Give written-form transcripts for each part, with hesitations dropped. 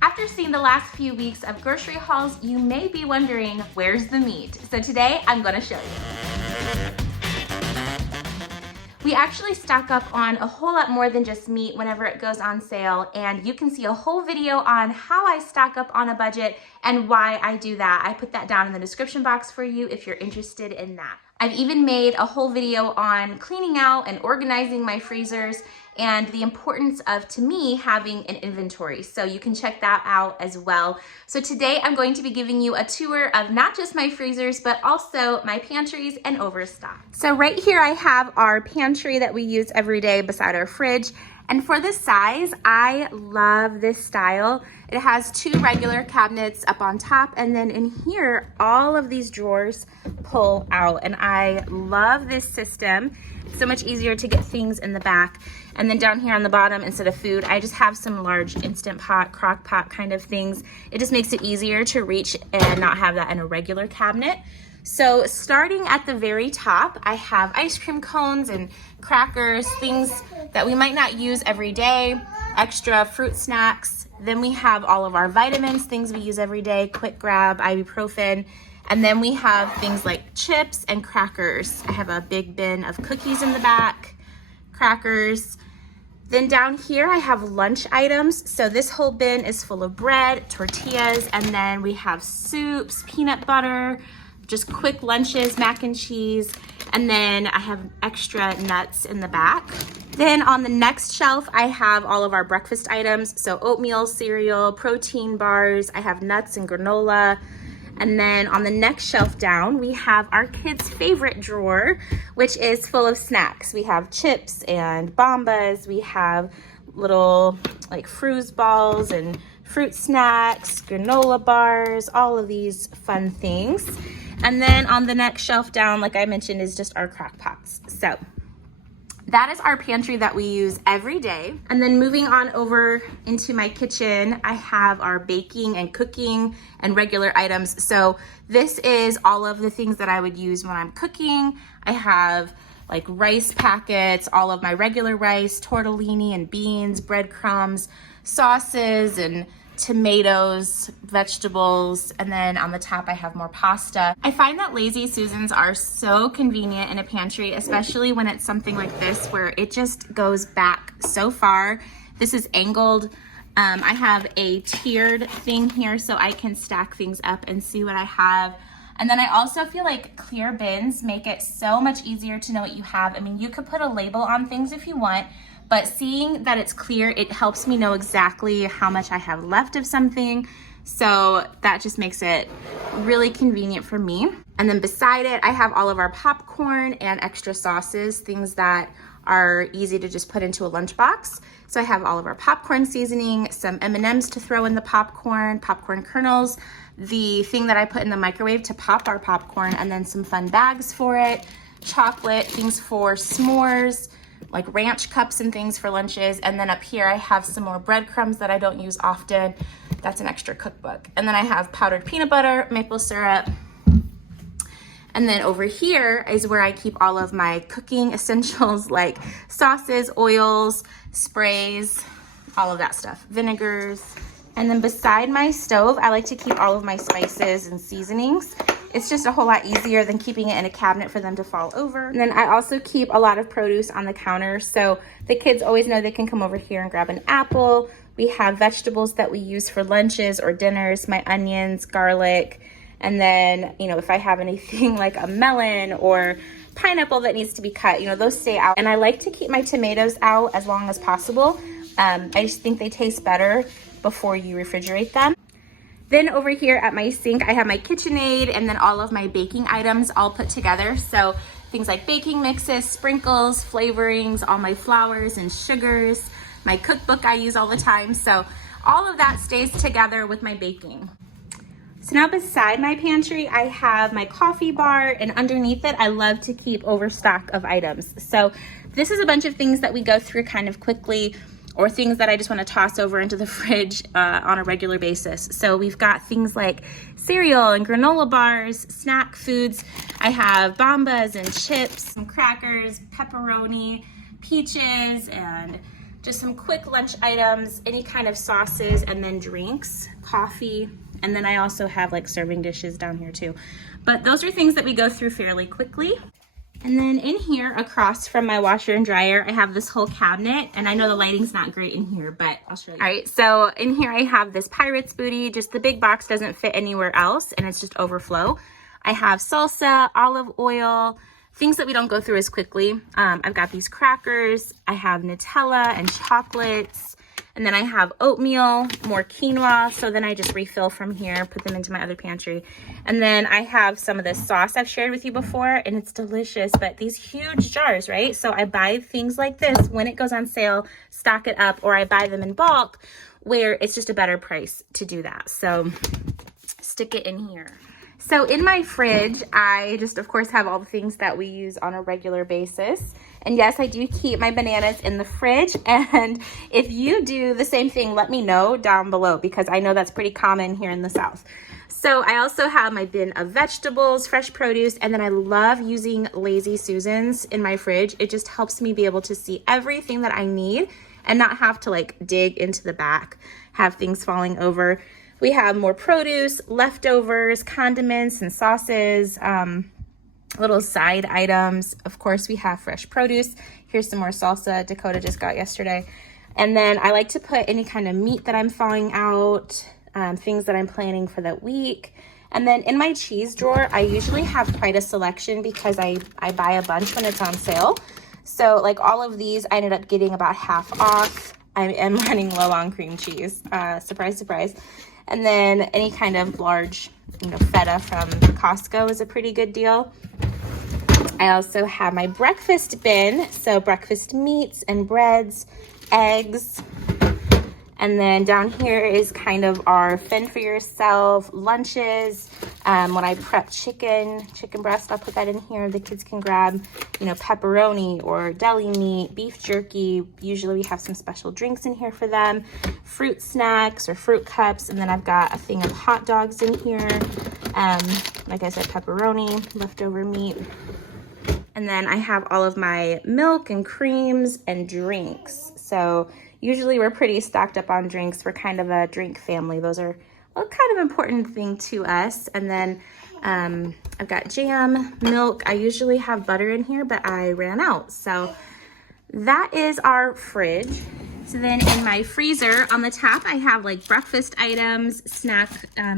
After seeing the last few weeks of grocery hauls, you may be wondering, where's the meat? So today I'm gonna show you. We actually stock up on a whole lot more than just meat whenever it goes on sale, and you can see a whole video on how I stock up on a budget and why I do that. I put that down in the description box for you if you're interested in that. I've even made a whole video on cleaning out and organizing my freezers and the importance of, to me, having an inventory. So you can check that out as well. So today I'm going to be giving you a tour of not just my freezers, but also my pantries and overstock. So right here I have our pantry that we use every day beside our fridge. And for the size, I love this style. It has two regular cabinets up on top, and then in here, all of these drawers pull out. And I love this system. It's so much easier to get things in the back. And then down here on the bottom, instead of food, I just have some large Instant Pot, crock pot kind of things. It just makes it easier to reach and not have that in a regular cabinet. So starting at the very top, I have ice cream cones and crackers, things that we might not use every day, extra fruit snacks. Then we have all of our vitamins, things we use every day, quick grab, ibuprofen. And then we have things like chips and crackers. I have a big bin of cookies in the back, crackers. Then down here I have lunch items. So this whole bin is full of bread, tortillas, and then we have soups, peanut butter, just quick lunches, mac and cheese, and then I have extra nuts in the back. Then on the next shelf, I have all of our breakfast items. So oatmeal, cereal, protein bars, I have nuts and granola. And then on the next shelf down, we have our kids' favorite drawer, which is full of snacks. We have chips and Bombas. We have little like Fruz balls and fruit snacks, granola bars, all of these fun things. And then on the next shelf down, like I mentioned, is just our crock pots. So that is our pantry that we use every day. And then moving on over into my kitchen, I have our baking and cooking and regular items. So this is all of the things that I would use when I'm cooking. I have like rice packets, all of my regular rice, tortellini and beans, breadcrumbs, sauces and tomatoes, vegetables, and then on the top I have more pasta. I find that Lazy Susans are so convenient in a pantry, especially when it's something like this where it just goes back so far. This is angled. I have a tiered thing here so I can stack things up and see what I have. And then I also feel like clear bins make it so much easier to know what you have. I mean, you could put a label on things if you want, but seeing that it's clear, it helps me know exactly how much I have left of something. So that just makes it really convenient for me. And then beside it, I have all of our popcorn and extra sauces, things that are easy to just put into a lunchbox. So I have all of our popcorn seasoning, some M&Ms to throw in the popcorn kernels, the thing that I put in the microwave to pop our popcorn, and then some fun bags for it, chocolate, things for s'mores, like ranch cups and things for lunches. And then up here I have some more breadcrumbs that I don't use often. That's an extra cookbook. And then I have powdered peanut butter, maple syrup. And then over here is where I keep all of my cooking essentials like sauces, oils, sprays, all of that stuff, vinegars. And then beside my stove, I like to keep all of my spices and seasonings. It's just a whole lot easier than keeping it in a cabinet for them to fall over. And then I also keep a lot of produce on the counter, so the kids always know they can come over here and grab an apple. We have vegetables that we use for lunches or dinners, my onions, garlic, and then, you know, if I have anything like a melon or pineapple that needs to be cut, you know, those stay out. And I like to keep my tomatoes out as long as possible. I just think they taste better before you refrigerate them. Then over here at my sink, I have my KitchenAid and then all of my baking items all put together. So things like baking mixes, sprinkles, flavorings, all my flours and sugars, my cookbook I use all the time. So all of that stays together with my baking. So now beside my pantry, I have my coffee bar, and underneath it, I love to keep overstock of items. So this is a bunch of things that we go through kind of quickly, or things that I just want to toss over into the fridge on a regular basis. So we've got things like cereal and granola bars, snack foods. I have Bombas and chips, some crackers, pepperoni, peaches, and just some quick lunch items, any kind of sauces, and then drinks, coffee. And then I also have like serving dishes down here too. But those are things that we go through fairly quickly. And then in here, across from my washer and dryer, I have this whole cabinet. And I know the lighting's not great in here, but I'll show you. All right, so in here I have this Pirates booty. Just the big box doesn't fit anywhere else, and it's just overflow. I have salsa, olive oil, things that we don't go through as quickly. I've got these crackers. I have Nutella and chocolates. And then I have oatmeal, more quinoa. So then I just refill from here, put them into my other pantry. And then I have some of this sauce I've shared with you before, and it's delicious, but these huge jars, right? So I buy things like this when it goes on sale, stock it up, or I buy them in bulk where it's just a better price to do that. So stick it in here. So in my fridge, I just, of course, have all the things that we use on a regular basis. And yes, I do keep my bananas in the fridge. And if you do the same thing, let me know down below, because I know that's pretty common here in the South. So I also have my bin of vegetables, fresh produce, and then I love using Lazy Susans in my fridge. It just helps me be able to see everything that I need and not have to like dig into the back, have things falling over. We have more produce, leftovers, condiments and sauces, little side items. Of course, we have fresh produce. Here's some more salsa Dakota just got yesterday. And then I like to put any kind of meat that I'm thawing out, things that I'm planning for that week. And then in my cheese drawer, I usually have quite a selection because I buy a bunch when it's on sale. So like all of these, I ended up getting about half off. I am running low on cream cheese. Surprise, surprise. And then any kind of large, feta from Costco is a pretty good deal. I also have my breakfast bin, so breakfast meats and breads, eggs. And then down here is kind of our fend for yourself lunches. When I prep chicken breast, I'll put that in here. The kids can grab, pepperoni or deli meat, beef jerky. Usually we have some special drinks in here for them, fruit snacks or fruit cups. And then I've got a thing of hot dogs in here. Like I said, pepperoni, leftover meat. And then I have all of my milk and creams and drinks. So usually we're pretty stocked up on drinks. We're kind of a drink family. Those are a kind of important thing to us. And then I've got jam, milk. I usually have butter in here, but I ran out. So that is our fridge. So then in my freezer on the top, I have like breakfast items, snack,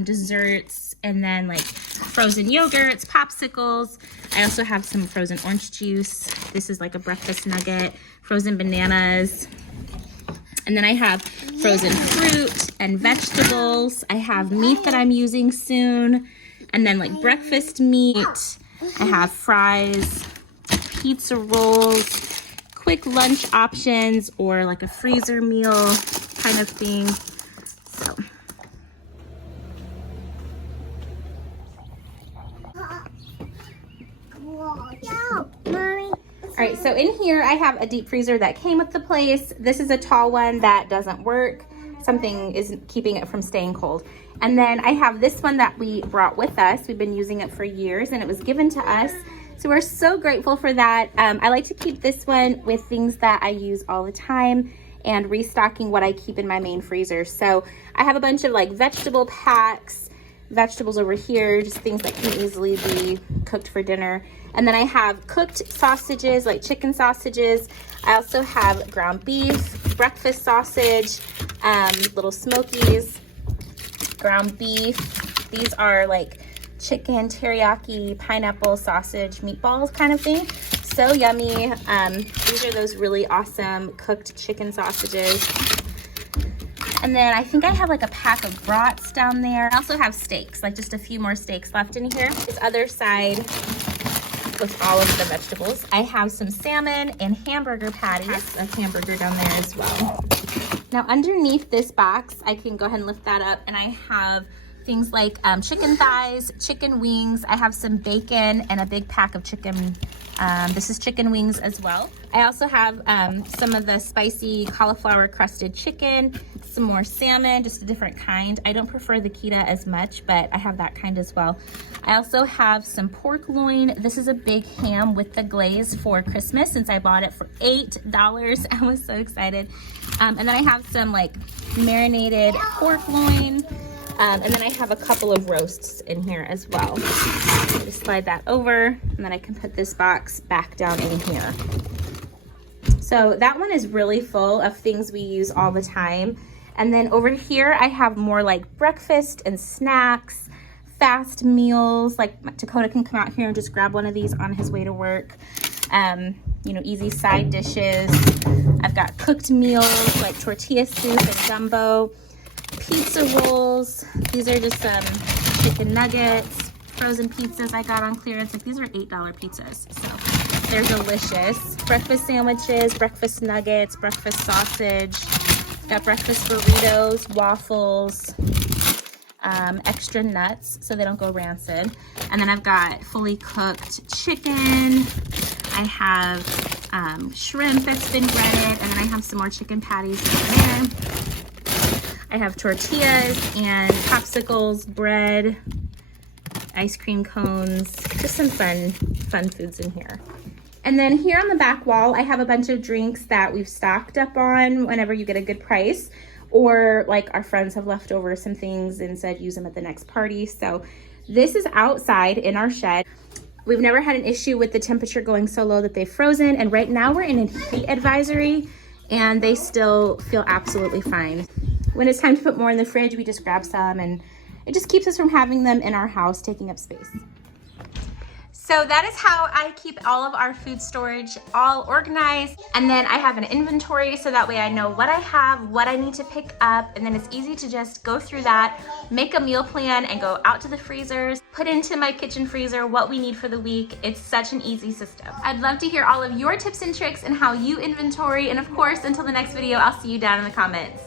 desserts, and then like frozen yogurts, popsicles. I also have some frozen orange juice. This is like a breakfast nugget, frozen bananas. And then I have frozen fruit and vegetables. I have meat that I'm using soon. And then like breakfast meat. I have fries, pizza rolls, quick lunch options, or like a freezer meal kind of thing. So. All right, so in here I have a deep freezer that came with the place. This is a tall one that doesn't work. Something is keeping it from staying cold. And then I have this one that we brought with us. We've been using it for years and it was given to us. So we're so grateful for that. I like to keep this one with things that I use all the time and restocking what I keep in my main freezer. So I have a bunch of like vegetable packs, vegetables over here, just things that can easily be cooked for dinner. And then I have cooked sausages, like chicken sausages. I also have ground beef, breakfast sausage, little smokies, ground beef. These are like chicken teriyaki pineapple sausage meatballs kind of thing. So yummy. These are those really awesome cooked chicken sausages. And then I think I have like a pack of brats down there. I also have steaks, like just a few more steaks left in here. This other side with all of the vegetables. I have some salmon and hamburger patties, a hamburger down there as well. Now underneath this box, I can go ahead and lift that up, and I have things like chicken thighs, chicken wings. I have some bacon and a big pack of chicken This is chicken wings as well. I also have some of the spicy cauliflower crusted chicken, some more salmon, just a different kind. I don't prefer the Kita as much, but I have that kind as well. I also have some pork loin. This is a big ham with the glaze for Christmas since I bought it for $8. I was so excited. And then I have some like marinated pork loin. And then I have a couple of roasts in here as well. Just slide that over, and then I can put this box back down in here. So that one is really full of things we use all the time. And then over here, I have more like breakfast and snacks, fast meals. Like Dakota can come out here and just grab one of these on his way to work. You know, easy side dishes. I've got cooked meals like tortilla soup and gumbo. Pizza rolls. These are just some chicken nuggets, frozen pizzas I got on clearance. Like these are $8 pizzas, so they're delicious. Breakfast sandwiches, breakfast nuggets, breakfast sausage. Got breakfast burritos, waffles, extra nuts so they don't go rancid. And then I've got fully cooked chicken. I have shrimp that's been breaded, and then I have some more chicken patties in there. I have tortillas and popsicles, bread, ice cream cones, just some fun foods in here. And then here on the back wall, I have a bunch of drinks that we've stocked up on whenever you get a good price, or like our friends have left over some things and said use them at the next party. So this is outside in our shed. We've never had an issue with the temperature going so low that they've frozen. And right now we're in a heat advisory and they still feel absolutely fine. When it's time to put more in the fridge, we just grab some, and it just keeps us from having them in our house taking up space. So that is how I keep all of our food storage all organized. And then I have an inventory so that way I know what I have, what I need to pick up, and then it's easy to just go through that, make a meal plan, and go out to the freezers, put into my kitchen freezer what we need for the week. It's such an easy system. I'd love to hear all of your tips and tricks and how you inventory. And of course, until the next video, I'll see you down in the comments.